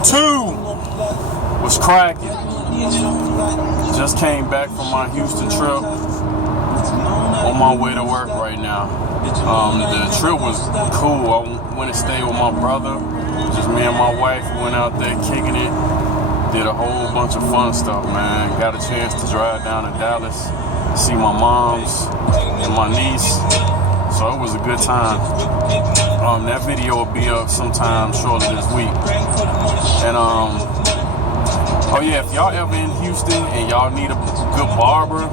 YouTube was cracking. Just came back from my Houston trip. On my way to work right now. The trip was cool. I went and stayed with my brother. Just me and my wife went out there kicking it. Did a whole bunch of fun stuff, man. Got a chance to drive down to Dallas, see my moms and my niece. So it was a good time. That video will be up sometime shortly this week. And oh yeah, if y'all ever in Houston and y'all need a good barber,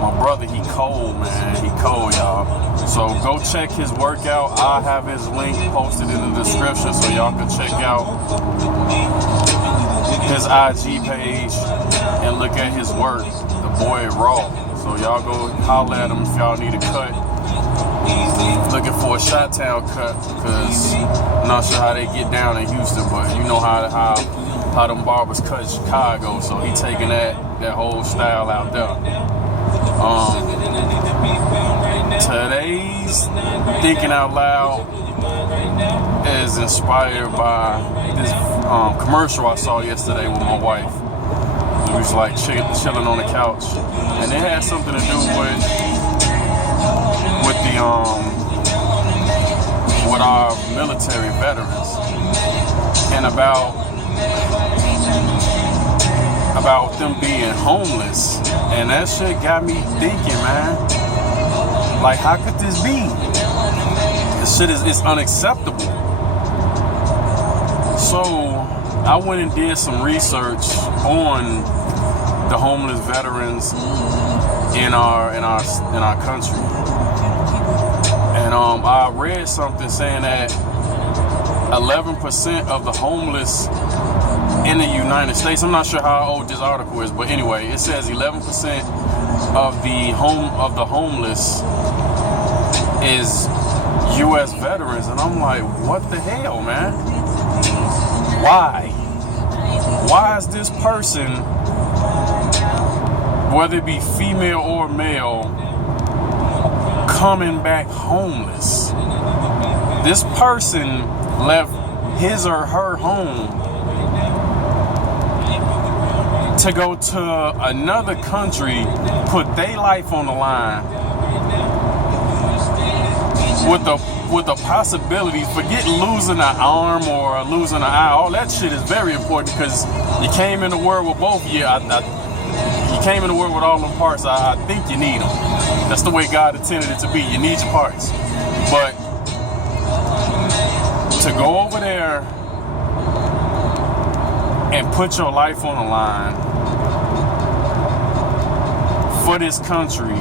my brother, he cold, man. He cold, y'all. So go check his workout. I'll have his link posted in the description so y'all can check out his IG page and look at his work. The boy raw. So y'all go holler at him if y'all need a cut. Looking for a Chi-Town cut because I'm not sure how they get down in Houston, but you know how them barbers cut in Chicago. So he taking that whole style out there. Today's Thinking Out Loud is inspired by this commercial I saw yesterday with my wife. We was like chilling on the couch, and it had something to do with our military veterans and about them being homeless. And that shit got me thinking, man, like, how could this be? This shit is unacceptable. So I went and did some research on the homeless veterans in our country. And I read something saying that 11% of the homeless in the United States, I'm not sure how old this article is, but anyway, it says 11% of the homeless is U.S. veterans, and I'm like, what the hell, man? Why is this person, whether it be female or male, coming back homeless? This person left his or her home to go to another country, put their life on the line with the possibility, forget losing an arm or losing an eye. All that shit is very important because you came in the world with both of you. You came in the world with all them parts. I think you need them. That's the way God intended it to be. You need your parts. But to go over there and put your life on the line for this country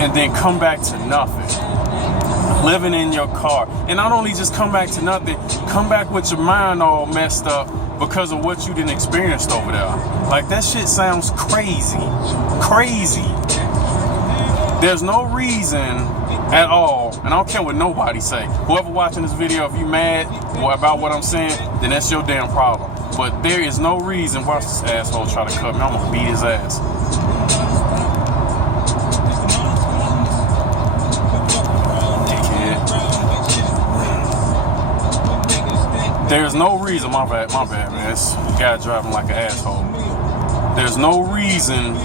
and then come back to nothing, living in your car, and not only just come back to nothing, come back with your mind all messed up because of what you done experienced over there. Like, that shit sounds crazy. There's no reason at all, and I don't care what nobody say. Whoever watching this video, if you mad about what I'm saying, then that's your damn problem. But there is no reason. Watch this asshole try to cut me. I'm gonna beat his ass. There's no reason, my bad, man. This guy driving like an asshole. There's no reason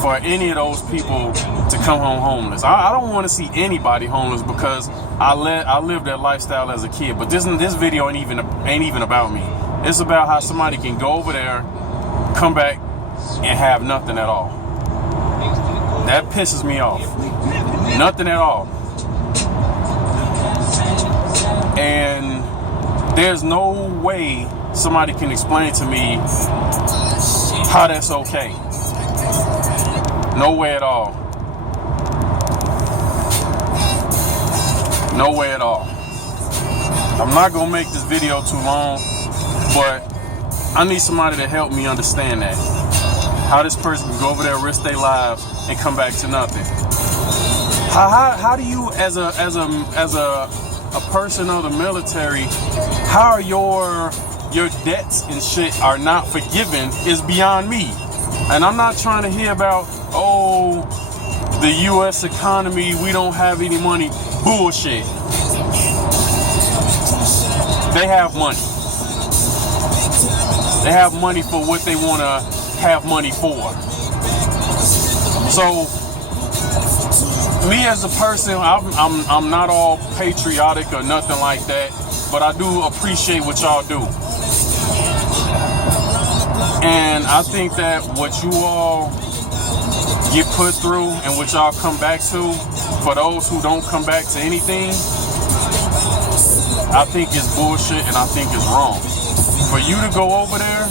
for any of those people to come home homeless. I don't want to see anybody homeless because I lived that lifestyle as a kid. But this video ain't even about me. It's about how somebody can go over there, come back, and have nothing at all. That pisses me off. Nothing at all. And there's no way somebody can explain to me how that's okay. No way at all. No way at all. I'm not gonna make this video too long, but I need somebody to help me understand that. How this person can go over there, risk their lives, and come back to nothing. How do you, as a person of the military, how are your debts and shit are not forgiven is beyond me. And I'm not trying to hear about, oh, the U.S. economy, we don't have any money. Bullshit. they have money. They have money for what they want to have money for. So, me as a person, I'm not all patriotic or nothing like that, but I do appreciate what y'all do. And I think that what you all get put through and what y'all come back to, for those who don't come back to anything, I think it's bullshit and I think it's wrong. For you to go over there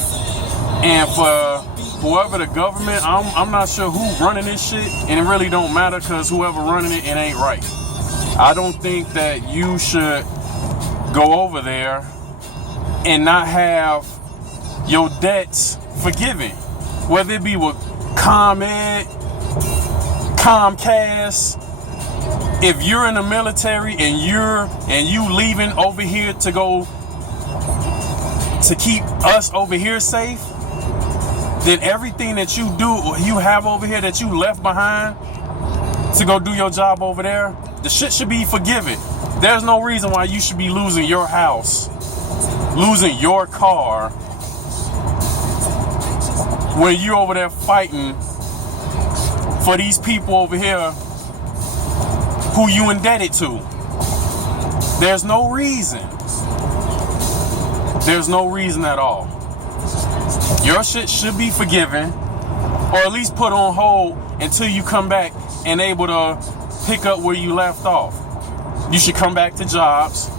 and for whoever the government, I'm not sure who running this shit, and it really don't matter because whoever running it ain't right. I don't think that you should go over there and not have your debts forgiven, whether it be with ComEd, Comcast. If you're in the military and you leaving over here to go to keep us over here safe, then everything that you have over here that you left behind to go do your job over there, the shit should be forgiven. There's no reason why you should be losing your house, losing your car, when you over there fighting for these people over here who you indebted to. There's no reason. There's no reason at all. Your shit should be forgiven, or at least put on hold until you come back and able to pick up where you left off. You should come back to jobs.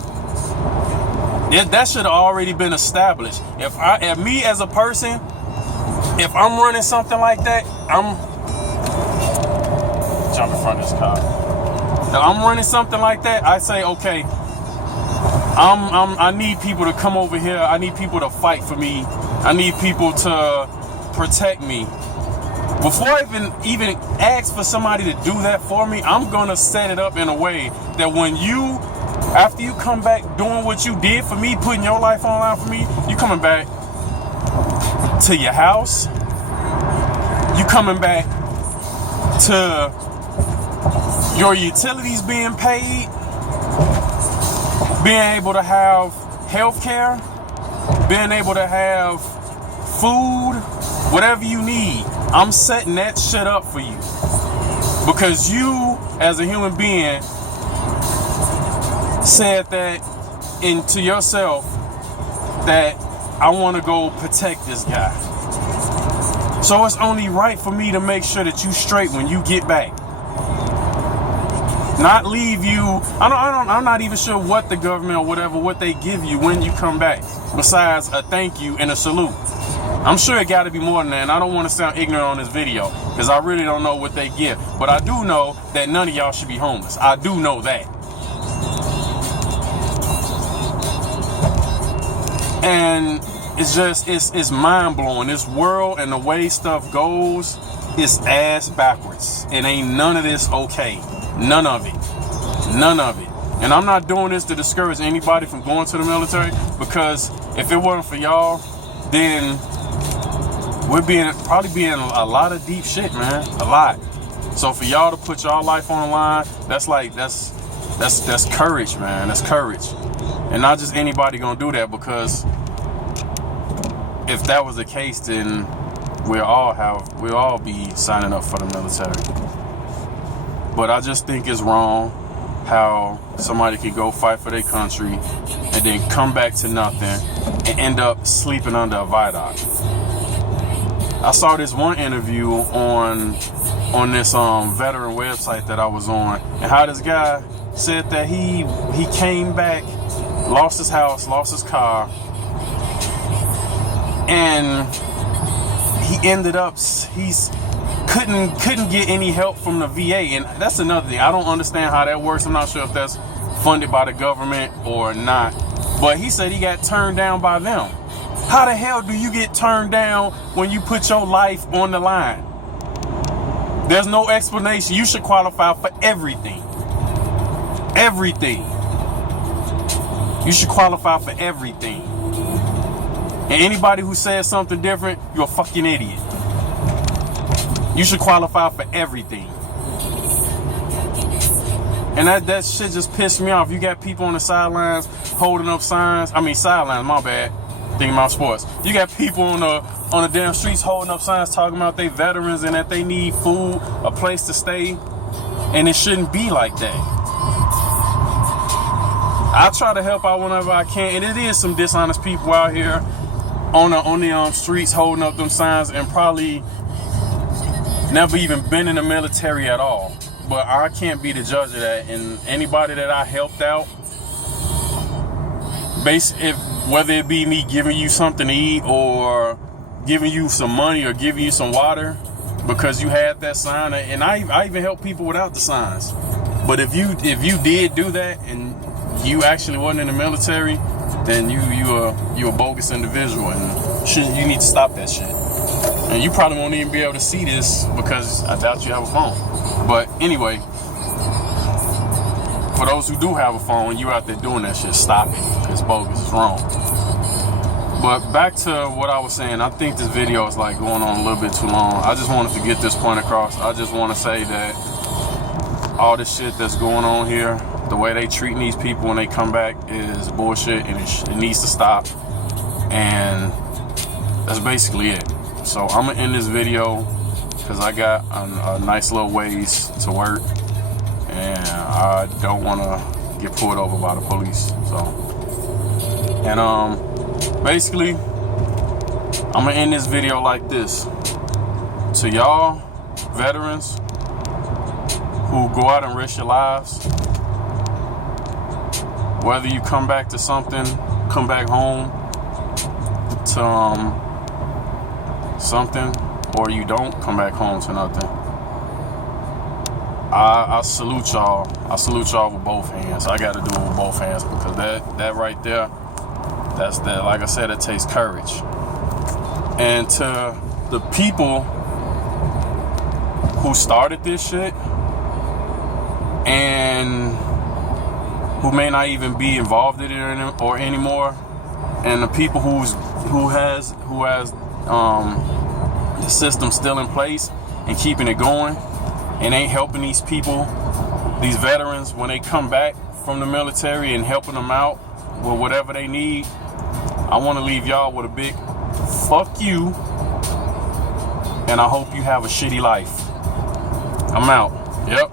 That should have already been established. If me as a person, if I'm running something like that, I'm jump in front of this car. If I'm running something like that, I say, okay, I need people to come over here. I need people to fight for me. I need people to protect me. Before I even ask for somebody to do that for me, I'm gonna set it up in a way that when after you come back doing what you did for me, putting your life on line for me, you coming back to your house, you coming back to your utilities being paid, being able to have health care, being able to have food, whatever you need. I'm setting that shit up for you. Because you, as a human being, said that into yourself that I want to go protect this guy. So it's only right for me to make sure that you straight when you get back. Not leave you. I'm not even sure what the government or whatever, what they give you when you come back, besides a thank you and a salute. I'm sure it got to be more than that, and I don't want to sound ignorant on this video because I really don't know what they give. But I do know that none of y'all should be homeless. I do know that. And it's mind-blowing. This world and the way stuff goes is ass backwards. It ain't none of this okay. None of it. None of it. And I'm not doing this to discourage anybody from going to the military, because if it wasn't for y'all, then we're probably being a lot of deep shit, man. A lot. So for y'all to put y'all life on the line, that's courage, man. That's courage. And not just anybody gonna do that, because if that was the case, then we'll all be signing up for the military. But I just think it's wrong how somebody could go fight for their country and then come back to nothing and end up sleeping under a viaduct. I saw this one interview on this veteran website that I was on, and how this guy said that he came back, lost his house, lost his car, and he ended up couldn't get any help from the VA. And that's another thing. I don't understand how that works. I'm not sure if that's funded by the government or not. But he said he got turned down by them. How the hell do you get turned down when you put your life on the line? There's no explanation. You should qualify for everything. Everything. You should qualify for everything. And anybody who says something different, you're a fucking idiot. You should qualify for everything. And that shit just pissed me off. You got people on the sidelines holding up signs. Sidelines, my bad. Thinking about sports. You got people on the damn streets holding up signs talking about they veterans and that they need food, a place to stay. And it shouldn't be like that. I try to help out whenever I can. And it is some dishonest people out here on the streets holding up them signs and probably never even been in the military at all. But I can't be the judge of that. And anybody that I helped out, whether it be me giving you something to eat or giving you some money or giving you some water because you had that sign, and I even help people without the signs. But if you did do that and you actually wasn't in the military, then you a bogus individual, and you need to stop that shit. And you probably won't even be able to see this because I doubt you have a phone. But anyway, for those who do have a phone and you out there doing that shit, stop it. It's bogus. It's wrong. But back to what I was saying, I think this video is like going on a little bit too long. I just wanted to get this point across. I just want to say that all this shit that's going on here, the way they treating these people when they come back is bullshit, and it needs to stop. And that's basically it. So I'm gonna end this video because I got a nice little ways to work, and I don't want to get pulled over by the police. So, and basically, I'm gonna end this video like this. To y'all veterans who go out and risk your lives, whether you come back to something, come back home to something, or you don't come back home to nothing, I salute y'all. I salute y'all with both hands. I gotta do it with both hands because that right there, like I said, it takes courage. And to the people who started this shit and who may not even be involved in it or anymore, and the people who has the system still in place and keeping it going and ain't helping these people, these veterans, when they come back from the military and helping them out with whatever they need, I want to leave y'all with a big fuck you, and I hope you have a shitty life. I'm out. Yep.